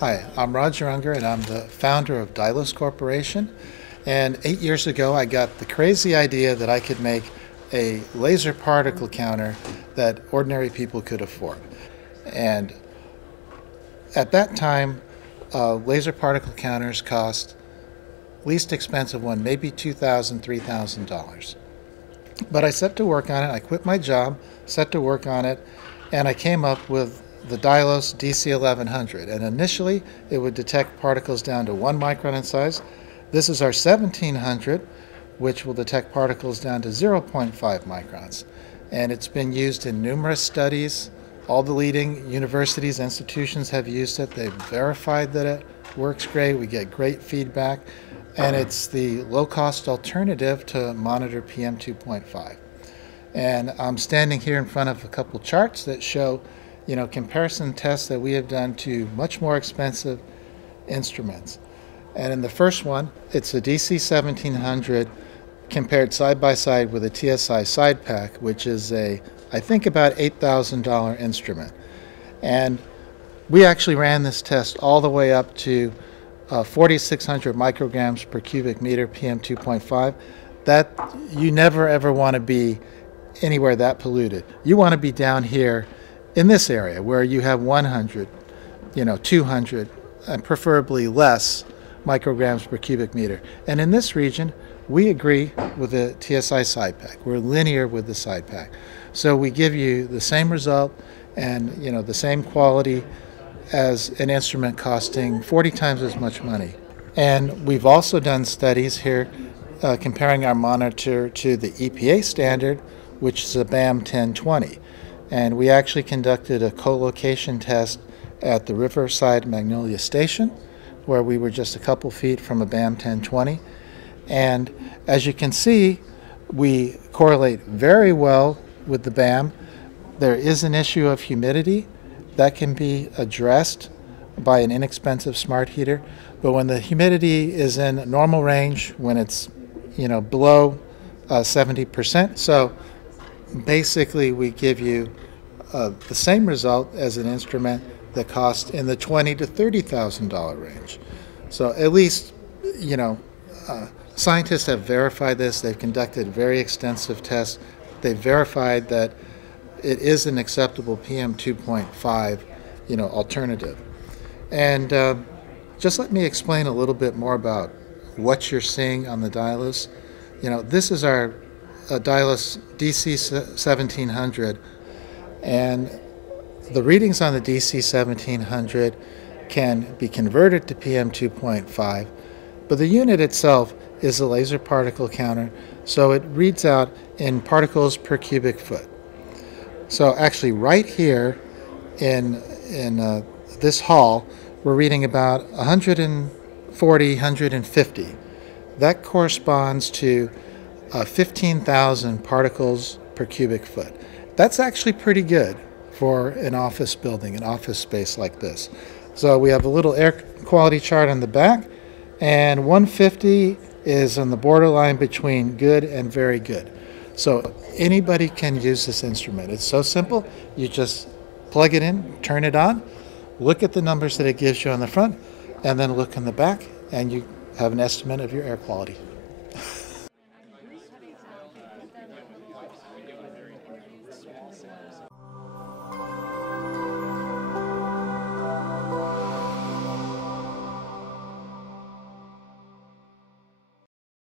Hi, I'm Roger Unger, and I'm the founder of Dylos Corporation. And 8 years ago, I got the crazy idea that I could make a laser particle counter that ordinary people could afford. And at that time, laser particle counters cost, least expensive one, maybe $2,000, $3,000. But I set to work on it. I quit my job, set to work on it, and I came up with the Dylos DC1100. And initially, it would detect particles down to 1 micron in size. This is our 1700, which will detect particles down to 0.5 microns. And it's been used in numerous studies. All the leading universities, institutions have used it. They've verified that it works great. We get great feedback. And it's the low-cost alternative to monitor PM 2.5. And I'm standing here in front of a couple charts that show, comparison tests that we have done to much more expensive instruments. And in the first one, it's a DC 1700 compared side by side with a TSI side pack, which is I think about $8,000 instrument. And we actually ran this test all the way up to 4,600 micrograms per cubic meter PM 2.5. That you never ever want to be anywhere that polluted. You want to be down here in this area where you have 100, 200, and preferably less micrograms per cubic meter. And in this region, we agree with the TSI side pack. We're linear with the side pack. So we give you the same result and the same quality as an instrument costing 40 times as much money. And we've also done studies here comparing our monitor to the EPA standard, which is a BAM 1020. And we actually conducted a co-location test at the Riverside Magnolia Station, where we were just a couple feet from a BAM 1020. And as you can see, we correlate very well with the BAM. There is an issue of humidity that can be addressed by an inexpensive smart heater. But when the humidity is in normal range, when it's below 70%, so basically we give you the same result as an instrument that costs in the $20,000 to $30,000 range. So at least, scientists have verified this. They've conducted very extensive tests. They've verified that it is an acceptable PM 2.5, alternative. And just let me explain a little bit more about what you're seeing on the Dylos. This is our Dylos DC 1700, and the readings on the DC 1700 can be converted to PM 2.5, but the unit itself is a laser particle counter, so it reads out in particles per cubic foot. So actually right here in this hall, we're reading about 140, 150. That corresponds to 15,000 particles per cubic foot. That's actually pretty good for an office building, an office space like this. So we have a little air quality chart on the back, and 150 is on the borderline between good and very good. So anybody can use this instrument. It's so simple. You just plug it in, turn it on, look at the numbers that it gives you on the front, and then look in the back, and you have an estimate of your air quality.